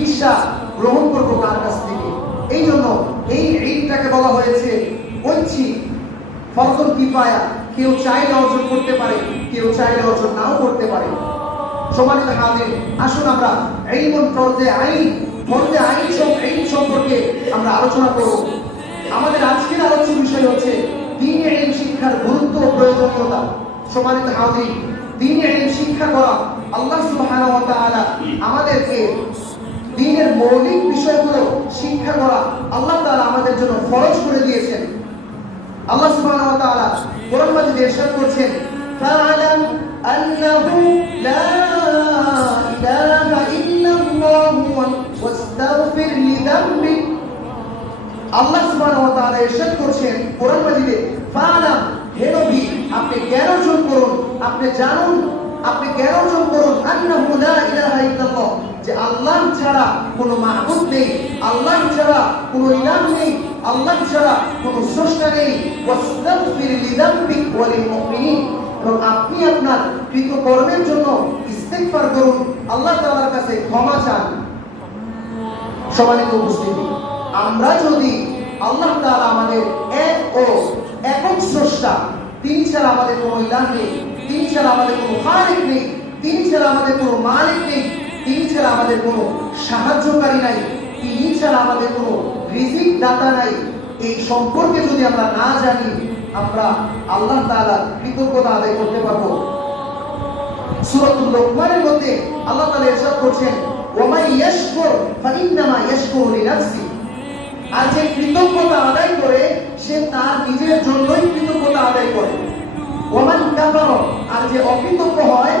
চিকিৎসা গ্রহণ করবো কার কাছ থেকে? এই জন্য এই ঈদটাকে বলা হয়েছে ঐচ্ছিক, ফরজুল কিফায়া। কেউ চাইলে অর্জন করতে পারে, কেউ চাইলে অর্জন নাও করতে পারে। সম্মানিত হাজির, আসুন আমরা ফরজে আইন সম্পর্কে আমরা আলোচনা করব। আমাদের আজকের আলোচ্য বিষয় হচ্ছে দ্বীনি ইলম শিক্ষার গুরুত্ব ও প্রয়োজনীয়তা। সম্মানিত হাজির, দ্বীনি ইলম শিক্ষা করা, আল্লাহ সুবহানাহু ওয়া তাআলা আমাদেরকে দ্বীনের মৌলিক বিষয়গুলো শিক্ষা করা আল্লাহ তাআলা আমাদের জন্য ফরজ করে দিয়েছেন। আল্লাহ সুবহানাহু ওয়া তাআলা কোরআন মাজিদে ইরশাদ করছেন, ফাআলাম আন্নাহু লা ইলাহা ইল্লাল্লাহু ওয়াস্তাগফির লিযামবিক। আল্লাহ সুবহানাহু ওয়া তাআলা ইরশাদ করছেন কোরআন মাজিদে, ফাআলাম, হে নবী আপনি জ্ঞান অর্জন করুন, আপনি জানুন, আপনি জ্ঞান অর্জন করুন, আন্নাহু লা ইলাহা ইল্লাল্লাহ, যে আল্লাহ ছাড়া কোনো মাবুদ নেই, আল্লাহ ছাড়া কোনো ইলাহ নেই, আল্লাহ ছাড়া কোনো স্রষ্টা নেই। ওয়াস্তাগফির লিযামবিক ওয়া লিল মুমিনিন, এবং আপনি আপনার কৃতকর্মের জন্য ইস্তিগফার করুন, আল্লাহ তাআলার কাছে ক্ষমা চান। সম্মানিত উপস্থিতি, আমরা যদি আল্লাহ তাআলা আমাদের একক স্রষ্টা, তিনি ছাড়া আমাদের কোনো ইলাহ নেই, তিনি ছাড়া আমাদের কোনো খালিক নেই, তিনি ছাড়া আমাদের কোনো মালিক নেই, তিনি ছাড়া আমাদের কোনো সাহায্যকারী নাই, তিনি ছাড়া আমাদের কোনো রিজিক দাতা নাই, এই সম্পর্কে যদি আমরা না জানি, আমরা আল্লাহ তাআলার কৃতজ্ঞতা আদায় করতে পারবো। সূরাতুল লোকমানের মধ্যে আল্লাহ তাআলা ইরশাদ করছেন, ওয়া মান ইয়াশকুর ফাইন্নামা ইয়াশকুরু লিনাফসি, আর যে কৃতজ্ঞতা আদায় করে সে তার নিজের জন্যই কৃতজ্ঞতা আদায় করে। ওয়া মান কাফারা, আর যে অকৃতজ্ঞ হয়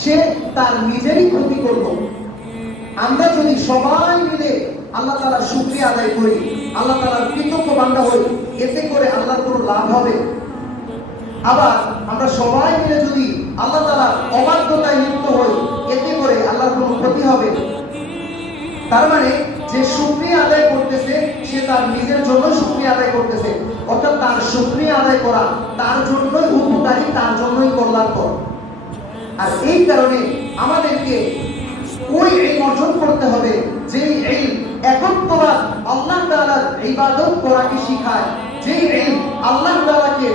সে তার নিজেরই ক্ষতি করলো। আমরা যদি সবাই মিলে আল্লাহ তাআলার শুকরিয়া আদায় করি, আল্লাহ তাআলার কৃতজ্ঞ বান্দা হই, এতে করে আল্লাহর কোনো লাভ হবে? আবার আমরা সবাই মিলে যদি আল্লাহ তাআলার অবাধ্যতায় লিপ্ত হই, এতে করে আল্লাহর কোনো ক্ষতি হবে? তার মানে যে শুকরিয়া আদায় করতেছে সে তার নিজের জন্য শুকরিয়া আদায় করতেছে, অর্থাৎ তার শুকরিয়া আদায় করা তার জন্যই উপকারী, তার জন্যই কল্যাণকর। আর এই কারণে আমাদেরকে ওই ইলম অর্জন করতে হবে যে ইলম একত্ববাদ আল্লাহ তাআলার ইবাদত করাকে শেখায়, যে ইলম আল্লাহ তাআলাকে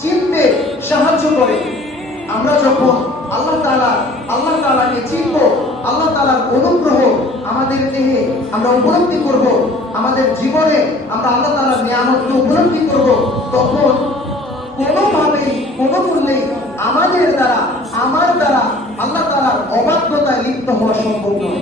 চিনতে সাহায্য করে। আমরা যখন আল্লাহ তাআলাকে চিনব, আল্লাহ তাআলার অনুগ্রহ আমাদের দেহে আমরা উপলব্ধি করব, আমাদের জীবনে আমরা আল্লাহ তাআলার নিয়ামতকে উপলব্ধি করব, তখন কোনোভাবেই কোনো মূল্যেই আমার দ্বারা আল্লাহ তাআলার অবাধ্যতায় লিপ্ত হওয়া সম্ভব নয়।